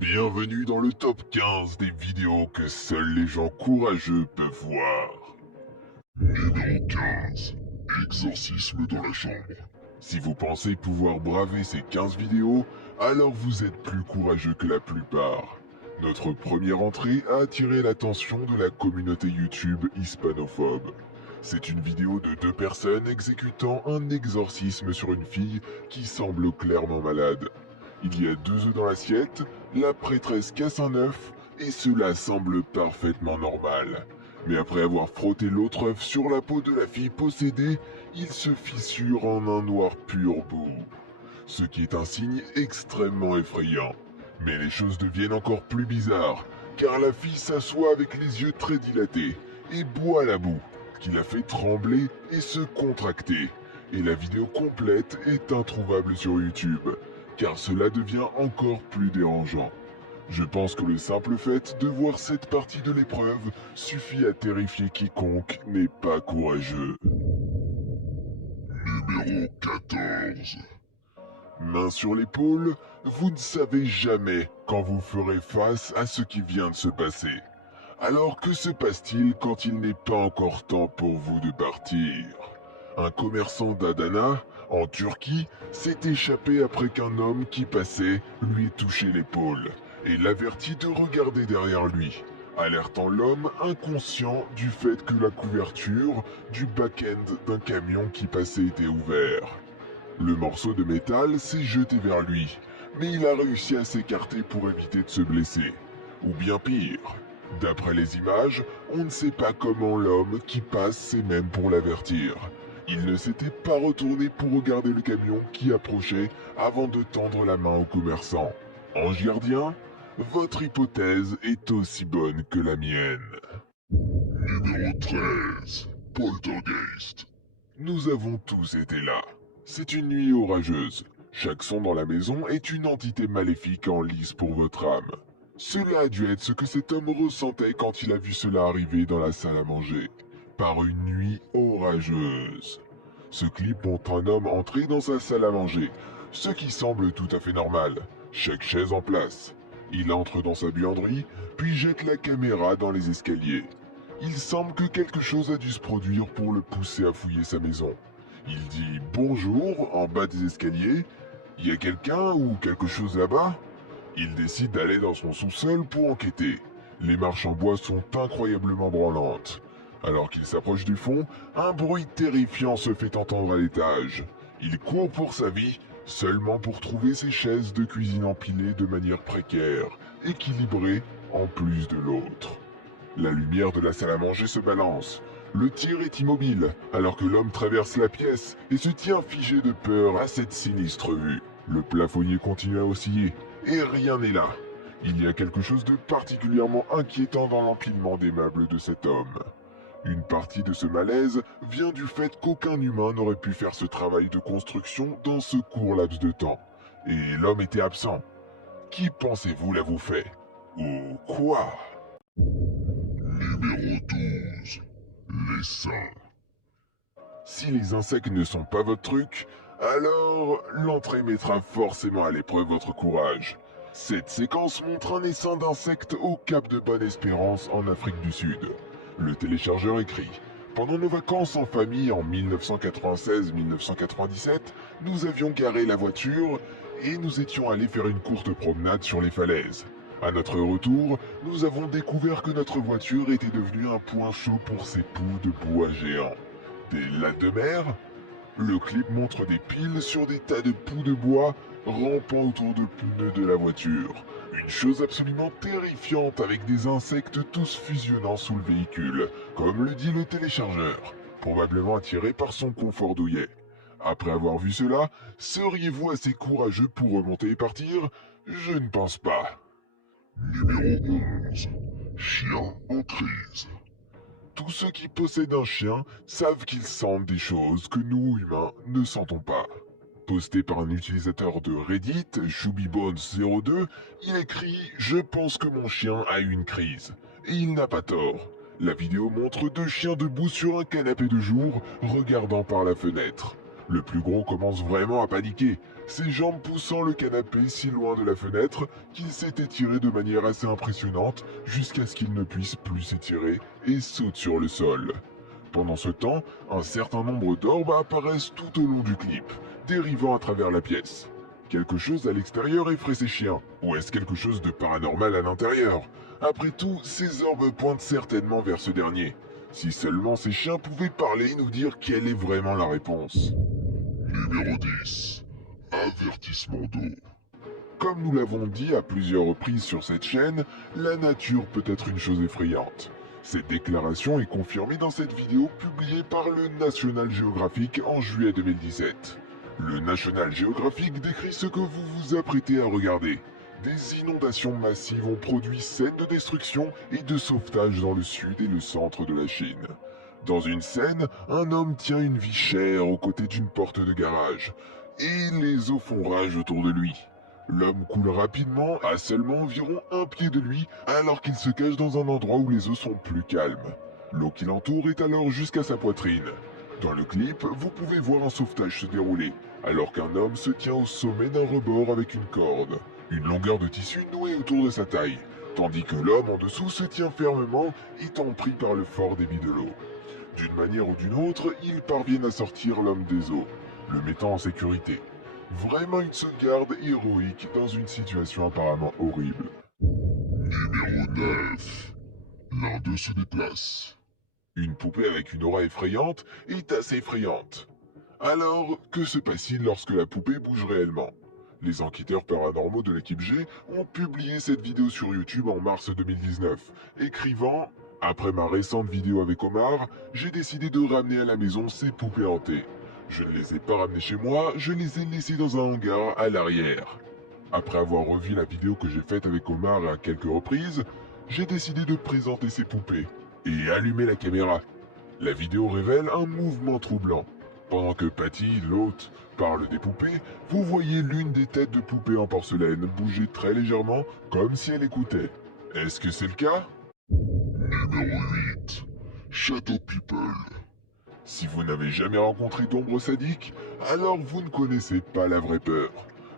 Bienvenue dans le top 15 des vidéos que seuls les gens courageux peuvent voir. Numéro 15. Exorcisme dans la chambre. Si vous pensez pouvoir braver ces 15 vidéos, alors vous êtes plus courageux que la plupart. Notre première entrée a attiré l'attention de la communauté YouTube hispanophobe. C'est une vidéo de deux personnes exécutant un exorcisme sur une fille qui semble clairement malade. Il y a 2 œufs dans l'assiette, la prêtresse casse un œuf, et cela semble parfaitement normal. Mais après avoir frotté l'autre œuf sur la peau de la fille possédée, il se fissure en un noir pur boue. Ce qui est un signe extrêmement effrayant. Mais les choses deviennent encore plus bizarres, car la fille s'assoit avec les yeux très dilatés et boit la boue, qui la fait trembler et se contracter. Et la vidéo complète est introuvable sur YouTube, car cela devient encore plus dérangeant. Je pense que le simple fait de voir cette partie de l'épreuve suffit à terrifier quiconque n'est pas courageux. Numéro 14. Main sur l'épaule, vous ne savez jamais quand vous ferez face à ce qui vient de se passer. Alors que se passe-t-il quand il n'est pas encore temps pour vous de partir? Un commerçant d'Adana, en Turquie, s'est échappé après qu'un homme qui passait lui ait touché l'épaule et l'avertit de regarder derrière lui, alertant l'homme inconscient du fait que la couverture du back-end d'un camion qui passait était ouvert. Le morceau de métal s'est jeté vers lui, mais il a réussi à s'écarter pour éviter de se blesser. Ou bien pire, d'après les images, on ne sait pas comment l'homme qui passe sait même pour l'avertir. Il ne s'était pas retourné pour regarder le camion qui approchait avant de tendre la main au commerçant. Ange gardien, votre hypothèse est aussi bonne que la mienne. Numéro 13. Poltergeist. Nous avons tous été là. C'est une nuit orageuse. Chaque son dans la maison est une entité maléfique en lice pour votre âme. Cela a dû être ce que cet homme ressentait quand il a vu cela arriver dans la salle à manger. Par une nuit orageuse. Ce clip montre un homme entrer dans sa salle à manger, ce qui semble tout à fait normal. Chaque chaise en place. Il entre dans sa buanderie, puis jette la caméra dans les escaliers. Il semble que quelque chose a dû se produire pour le pousser à fouiller sa maison. Il dit bonjour en bas des escaliers. Il y a quelqu'un ou quelque chose là-bas? Il décide d'aller dans son sous-sol pour enquêter. Les marches en bois sont incroyablement branlantes. Alors qu'il s'approche du fond, un bruit terrifiant se fait entendre à l'étage. Il court pour sa vie, seulement pour trouver ses chaises de cuisine empilées de manière précaire, équilibrées en plus de l'autre. La lumière de la salle à manger se balance. Le tir est immobile, alors que l'homme traverse la pièce et se tient figé de peur à cette sinistre vue. Le plafonnier continue à osciller, et rien n'est là. Il y a quelque chose de particulièrement inquiétant dans l'empilement des meubles de cet homme. Une partie de ce malaise vient du fait qu'aucun humain n'aurait pu faire ce travail de construction dans ce court laps de temps. Et l'homme était absent. Qui pensez-vous l'avou fait? Ou quoi? Numéro 12. Les seins. Si les insectes ne sont pas votre truc, alors l'entrée mettra forcément à l'épreuve votre courage. Cette séquence montre un essaim d'insectes au Cap de Bonne-Espérance en Afrique du Sud. Le téléchargeur écrit: pendant nos vacances en famille en 1996-1997, nous avions garé la voiture et nous étions allés faire une courte promenade sur les falaises. À notre retour, nous avons découvert que notre voiture était devenue un point chaud pour ces poux de bois géants. Des lattes de mer? Le clip montre des piles sur des tas de poux de bois rampant autour de pneus de la voiture. Une chose absolument terrifiante avec des insectes tous fusionnant sous le véhicule, comme le dit le téléchargeur, probablement attiré par son confort douillet. Après avoir vu cela, seriez-vous assez courageux pour remonter et partir? Je ne pense pas. Numéro 11. Chien en crise. Tous ceux qui possèdent un chien savent qu'ils sentent des choses que nous, humains, ne sentons pas. Posté par un utilisateur de Reddit, ShubiBones02, il écrit « Je pense que mon chien a eu une crise. » Et il n'a pas tort. La vidéo montre deux chiens debout sur un canapé de jour, regardant par la fenêtre. Le plus gros commence vraiment à paniquer, ses jambes poussant le canapé si loin de la fenêtre qu'il s'est étiré de manière assez impressionnante jusqu'à ce qu'il ne puisse plus s'étirer et saute sur le sol. Pendant ce temps, un certain nombre d'orbes apparaissent tout au long du clip, dérivant à travers la pièce. Quelque chose à l'extérieur effraie ses chiens, ou est-ce quelque chose de paranormal à l'intérieur? Après tout, ces orbes pointent certainement vers ce dernier. Si seulement ces chiens pouvaient parler et nous dire quelle est vraiment la réponse. Numéro 10. Avertissement d'eau. Comme nous l'avons dit à plusieurs reprises sur cette chaîne, la nature peut être une chose effrayante. Cette déclaration est confirmée dans cette vidéo publiée par le National Geographic en juillet 2017. Le National Geographic décrit ce que vous vous apprêtez à regarder. Des inondations massives ont produit scènes de destruction et de sauvetage dans le sud et le centre de la Chine. Dans une scène, un homme tient une vie chère aux côtés d'une porte de garage, et les eaux font rage autour de lui. L'homme coule rapidement à seulement environ 1 pied de lui alors qu'il se cache dans un endroit où les eaux sont plus calmes. L'eau qui l'entoure est alors jusqu'à sa poitrine. Dans le clip, vous pouvez voir un sauvetage se dérouler, alors qu'un homme se tient au sommet d'un rebord avec une corde, une longueur de tissu nouée autour de sa taille, tandis que l'homme en dessous se tient fermement, étant pris par le fort débit de l'eau. D'une manière ou d'une autre, ils parviennent à sortir l'homme des eaux, le mettant en sécurité. Vraiment une sauvegarde héroïque dans une situation apparemment horrible. Numéro 9. L'un d'eux se déplace. Une poupée avec une aura effrayante est assez effrayante. Alors, que se passe-t-il lorsque la poupée bouge réellement? Les enquêteurs paranormaux de l'équipe G ont publié cette vidéo sur YouTube en mars 2019, écrivant « Après ma récente vidéo avec Omar, j'ai décidé de ramener à la maison ces poupées hantées. Je ne les ai pas ramenées chez moi, je les ai laissées dans un hangar à l'arrière. Après avoir revu la vidéo que j'ai faite avec Omar à quelques reprises, j'ai décidé de présenter ces poupées et allumer la caméra. La vidéo révèle un mouvement troublant. Pendant que Patty, l'hôte, parle des poupées, vous voyez l'une des têtes de poupée en porcelaine bouger très légèrement comme si elle écoutait. Est-ce que c'est le cas? Numéro 8. Shadow People. Si vous n'avez jamais rencontré d'ombre sadique, alors vous ne connaissez pas la vraie peur.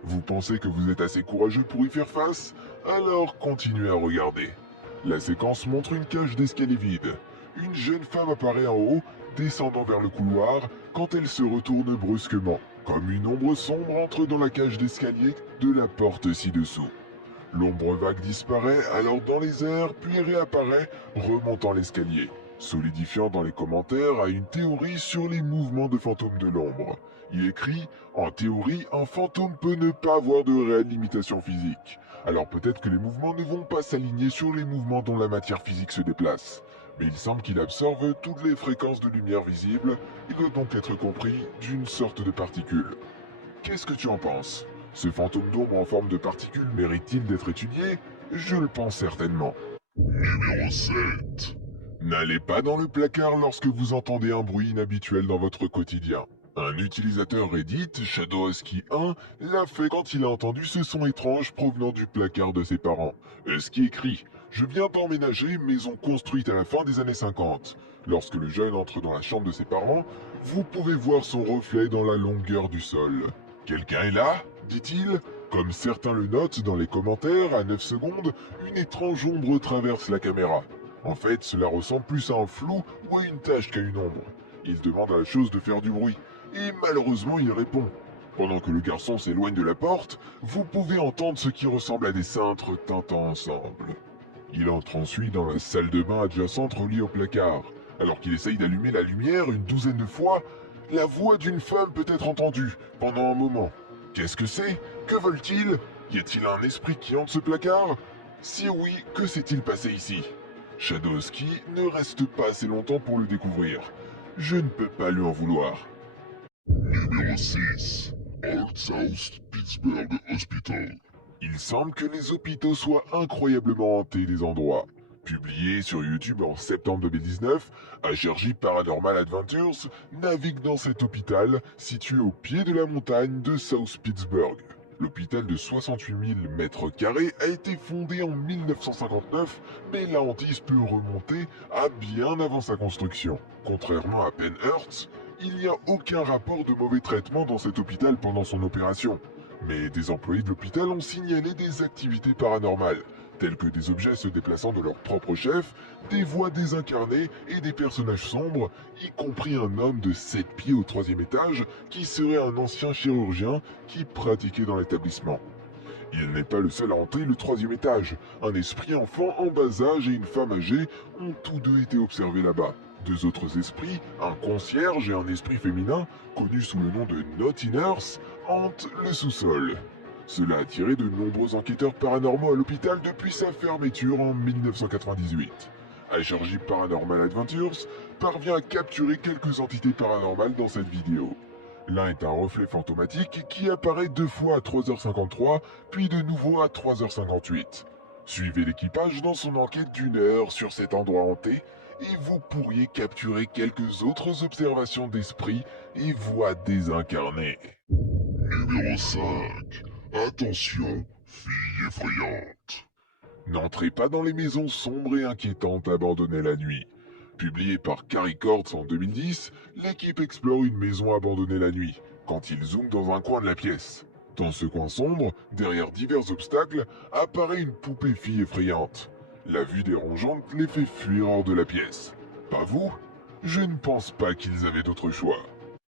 Vous pensez que vous êtes assez courageux pour y faire face? Alors continuez à regarder. La séquence montre une cage d'escalier vide. Une jeune femme apparaît en haut, descendant vers le couloir, quand elle se retourne brusquement, comme une ombre sombre entre dans la cage d'escalier de la porte ci-dessous. L'ombre vague disparaît alors dans les airs, puis réapparaît, remontant l'escalier, solidifiant dans les commentaires à une théorie sur les mouvements de fantômes de l'ombre. Il écrit « En théorie, un fantôme peut ne pas avoir de réelle limitation physique. Alors peut-être que les mouvements ne vont pas s'aligner sur les mouvements dont la matière physique se déplace. Mais il semble qu'il absorbe toutes les fréquences de lumière visibles, il doit donc être compris d'une sorte de particule. Qu'est-ce que tu en penses ? Ce fantôme d'ombre en forme de particule mérite-t-il d'être étudié? Je le pense certainement. Numéro 7. N'allez pas dans le placard lorsque vous entendez un bruit inhabituel dans votre quotidien. Un utilisateur Reddit, ShadowHusky1, l'a fait quand il a entendu ce son étrange provenant du placard de ses parents. Husky écrit « Je viens d'emménager, maison construite à la fin des années 50. Lorsque le jeune entre dans la chambre de ses parents, vous pouvez voir son reflet dans la longueur du sol. Quelqu'un est là ?» dit-il. Comme certains le notent dans les commentaires, à 9 secondes, une étrange ombre traverse la caméra. En fait, cela ressemble plus à un flou ou à une tache qu'à une ombre. Il demande à la chose de faire du bruit, et malheureusement il répond. Pendant que le garçon s'éloigne de la porte, vous pouvez entendre ce qui ressemble à des cintres tintant ensemble. Il entre ensuite dans la salle de bain adjacente reliée au placard. Alors qu'il essaye d'allumer la lumière une douzaine de fois, la voix d'une femme peut être entendue pendant un moment. Qu'est-ce que c'est? Que veulent-ils? Y a-t-il un esprit qui hante ce placard? Si oui, que s'est-il passé ici? ShadowHusky ne reste pas assez longtemps pour le découvrir. Je ne peux pas lui en vouloir. Numéro 6. Old South Pittsburgh Hospital. Il semble que les hôpitaux soient incroyablement hantés des endroits. Publié sur YouTube en septembre 2019, HRJ Paranormal Adventures navigue dans cet hôpital situé au pied de la montagne de South Pittsburgh. L'hôpital de 68 000 mètres carrés a été fondé en 1959, mais la hantise peut remonter à bien avant sa construction. Contrairement à Penhurst, Il n'y a aucun rapport de mauvais traitement dans cet hôpital pendant son opération. Mais des employés de l'hôpital ont signalé des activités paranormales, telles que des objets se déplaçant de leur propre chef, des voix désincarnées et des personnages sombres, y compris un homme de 7 pieds au 3e étage qui serait un ancien chirurgien qui pratiquait dans l'établissement. Il n'est pas le seul à hanter le 3e étage. Un esprit enfant en bas âge et une femme âgée ont tous deux été observés là-bas. Deux autres esprits, un concierge et un esprit féminin, connus sous le nom de Naughty Nurse, hantent le sous-sol. Cela a attiré de nombreux enquêteurs paranormaux à l'hôpital depuis sa fermeture en 1998. HRJ Paranormal Adventures parvient à capturer quelques entités paranormales dans cette vidéo. L'un est un reflet fantomatique qui apparaît 2 fois à 3h53, puis de nouveau à 3h58. Suivez l'équipage dans son enquête d'1 heure sur cet endroit hanté, et vous pourriez capturer quelques autres observations d'esprit et voix désincarnées. Numéro 5. Attention, fille effrayante. N'entrez pas dans les maisons sombres et inquiétantes abandonnées la nuit. Publié par Carrie Cords en 2010, l'équipe explore une maison abandonnée la nuit, quand ils zooment dans un coin de la pièce. Dans ce coin sombre, derrière divers obstacles, apparaît une poupée fille effrayante. La vue dérangeante les fait fuir hors de la pièce. Pas vous? Je ne pense pas qu'ils avaient d'autre choix.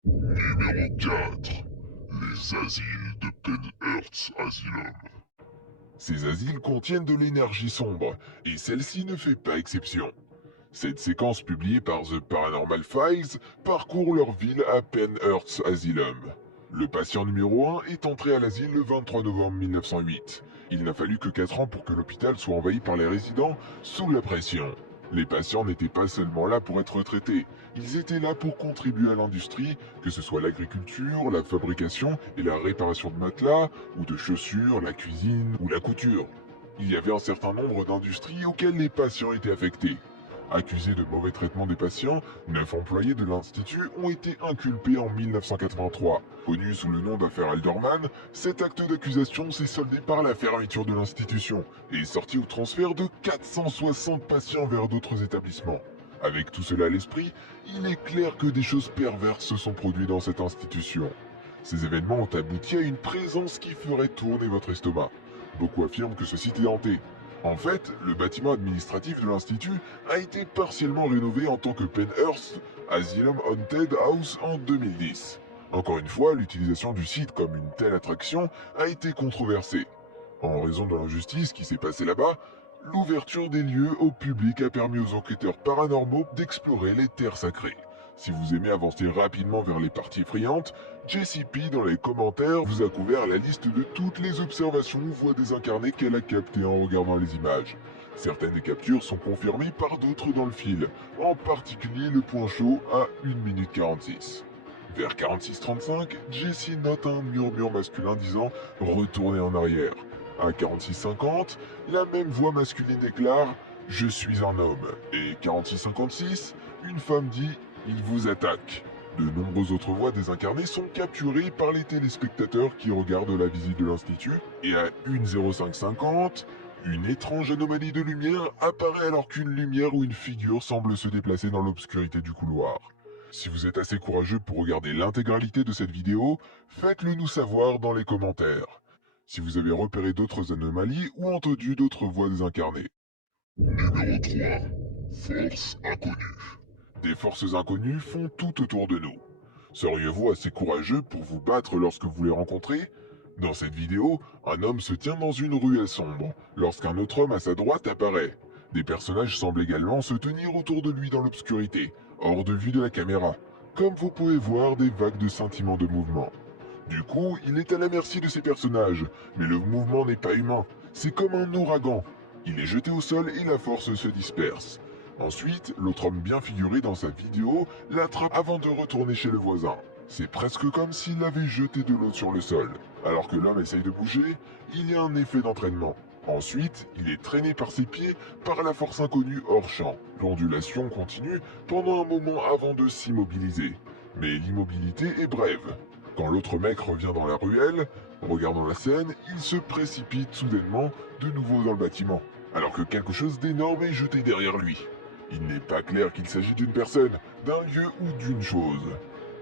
Numéro 4. Les asiles de Penhurst Asylum. Ces asiles contiennent de l'énergie sombre, et celle-ci ne fait pas exception. Cette séquence publiée par The Paranormal Files parcourt leur ville à Penhurst Asylum. Le patient numéro 1 est entré à l'asile le 23 novembre 1908. Il n'a fallu que 4 ans pour que l'hôpital soit envahi par les résidents sous la pression. Les patients n'étaient pas seulement là pour être traités, ils étaient là pour contribuer à l'industrie, que ce soit l'agriculture, la fabrication et la réparation de matelas, ou de chaussures, la cuisine ou la couture. Il y avait un certain nombre d'industries auxquelles les patients étaient affectés. Accusés de mauvais traitement des patients, 9 employés de l'Institut ont été inculpés en 1983. Connu sous le nom d'affaire Alderman, cet acte d'accusation s'est soldé par la fermeture de l'institution et est sorti au transfert de 460 patients vers d'autres établissements. Avec tout cela à l'esprit, il est clair que des choses perverses se sont produites dans cette institution. Ces événements ont abouti à une présence qui ferait tourner votre estomac. Beaucoup affirment que ce site est hanté. En fait, le bâtiment administratif de l'Institut a été partiellement rénové en tant que Penhurst Asylum Haunted House en 2010. Encore une fois, l'utilisation du site comme une telle attraction a été controversée. En raison de l'injustice qui s'est passée là-bas, l'ouverture des lieux au public a permis aux enquêteurs paranormaux d'explorer les terres sacrées. Si vous aimez avancer rapidement vers les parties effrayantes, JCP dans les commentaires vous a couvert la liste de toutes les observations ou voix désincarnées qu'elle a captées en regardant les images. Certaines des captures sont confirmées par d'autres dans le fil, en particulier le point chaud à 1 minute 46. Vers 46:35, Jessie note un murmure masculin disant « Retournez en arrière ». À 46:50, la même voix masculine déclare « Je suis un homme ». Et 46:56, une femme dit « Il vous attaque ». De nombreuses autres voix désincarnées sont capturées par les téléspectateurs qui regardent la visite de l'Institut, et à 1:05:50, une étrange anomalie de lumière apparaît alors qu'une lumière ou une figure semble se déplacer dans l'obscurité du couloir. Si vous êtes assez courageux pour regarder l'intégralité de cette vidéo, faites-le nous savoir dans les commentaires. Si vous avez repéré d'autres anomalies ou entendu d'autres voix désincarnées. Numéro 3. Force inconnue. Des forces inconnues font tout autour de nous. Seriez-vous assez courageux pour vous battre lorsque vous les rencontrez? Dans cette vidéo, un homme se tient dans une ruelle sombre, lorsqu'un autre homme à sa droite apparaît. Des personnages semblent également se tenir autour de lui dans l'obscurité, hors de vue de la caméra. Comme vous pouvez voir, des vagues de scintillements de mouvement. Du coup, il est à la merci de ces personnages, mais le mouvement n'est pas humain, c'est comme un ouragan. Il est jeté au sol et la force se disperse. Ensuite, l'autre homme bien figuré dans sa vidéo l'attrape avant de retourner chez le voisin. C'est presque comme s'il avait jeté de l'eau sur le sol. Alors que l'homme essaye de bouger, il y a un effet d'entraînement. Ensuite, il est traîné par ses pieds par la force inconnue hors champ. L'ondulation continue pendant un moment avant de s'immobiliser. Mais l'immobilité est brève. Quand l'autre mec revient dans la ruelle, regardant la scène, il se précipite soudainement de nouveau dans le bâtiment, alors que quelque chose d'énorme est jeté derrière lui. Il n'est pas clair qu'il s'agit d'une personne, d'un lieu ou d'une chose.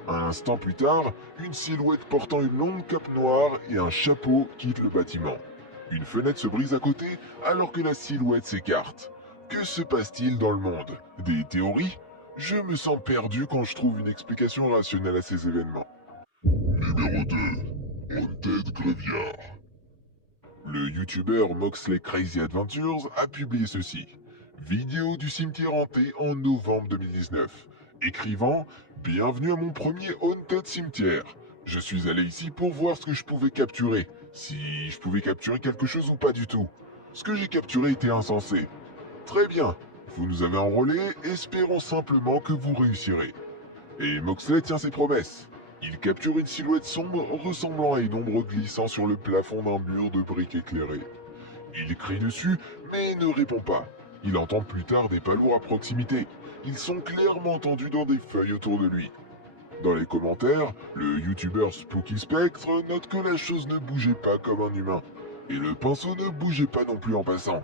Un instant plus tard, une silhouette portant une longue cape noire et un chapeau quitte le bâtiment. Une fenêtre se brise à côté alors que la silhouette s'écarte. Que se passe-t-il dans le monde? Des théories? Je me sens perdu quand je trouve une explication rationnelle à ces événements. Numéro 2. Haunted Graveyard. Le youtubeur Moxley Crazy Adventures a publié ceci. Vidéo du cimetière hanté en novembre 2019. Écrivant « Bienvenue à mon premier Haunted Cimetière. Je suis allé ici pour voir ce que je pouvais capturer. Si je pouvais capturer quelque chose ou pas du tout. Ce que j'ai capturé était insensé. Très bien. Vous nous avez enrôlés, espérons simplement que vous réussirez. » Et Moxley tient ses promesses. Il capture une silhouette sombre ressemblant à une ombre glissant sur le plafond d'un mur de briques éclairées. Il crie dessus, mais ne répond pas. Il entend plus tard des pas lourds à proximité. Ils sont clairement entendus dans des feuilles autour de lui. Dans les commentaires, le youtubeur Spooky Spectre note que la chose ne bougeait pas comme un humain. Et le pinceau ne bougeait pas non plus en passant.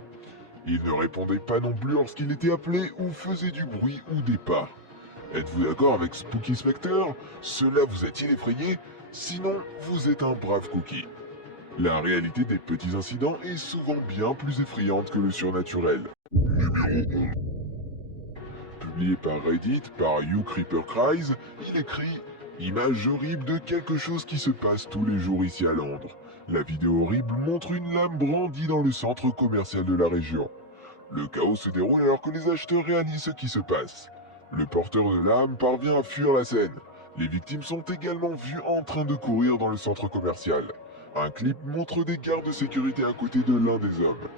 Il ne répondait pas non plus lorsqu'il était appelé ou faisait du bruit ou des pas. Êtes-vous d'accord avec Spooky Spectre? Cela vous a-t-il effrayé? Sinon, vous êtes un brave cookie. La réalité des petits incidents est souvent bien plus effrayante que le surnaturel. Numéro 11. Publié par Reddit par You Creeper Cries, il écrit « Image horrible de quelque chose qui se passe tous les jours ici à Londres. La vidéo horrible montre une lame brandie dans le centre commercial de la région. Le chaos se déroule alors que les acheteurs réalisent ce qui se passe. Le porteur de lame parvient à fuir la scène. Les victimes sont également vues en train de courir dans le centre commercial. Un clip montre des gardes de sécurité à côté de l'un des hommes.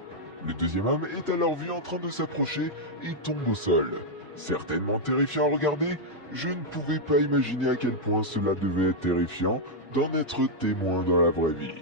Le deuxième homme est alors vu en train de s'approcher et tombe au sol. Certainement terrifiant à regarder, je ne pouvais pas imaginer à quel point cela devait être terrifiant d'en être témoin dans la vraie vie.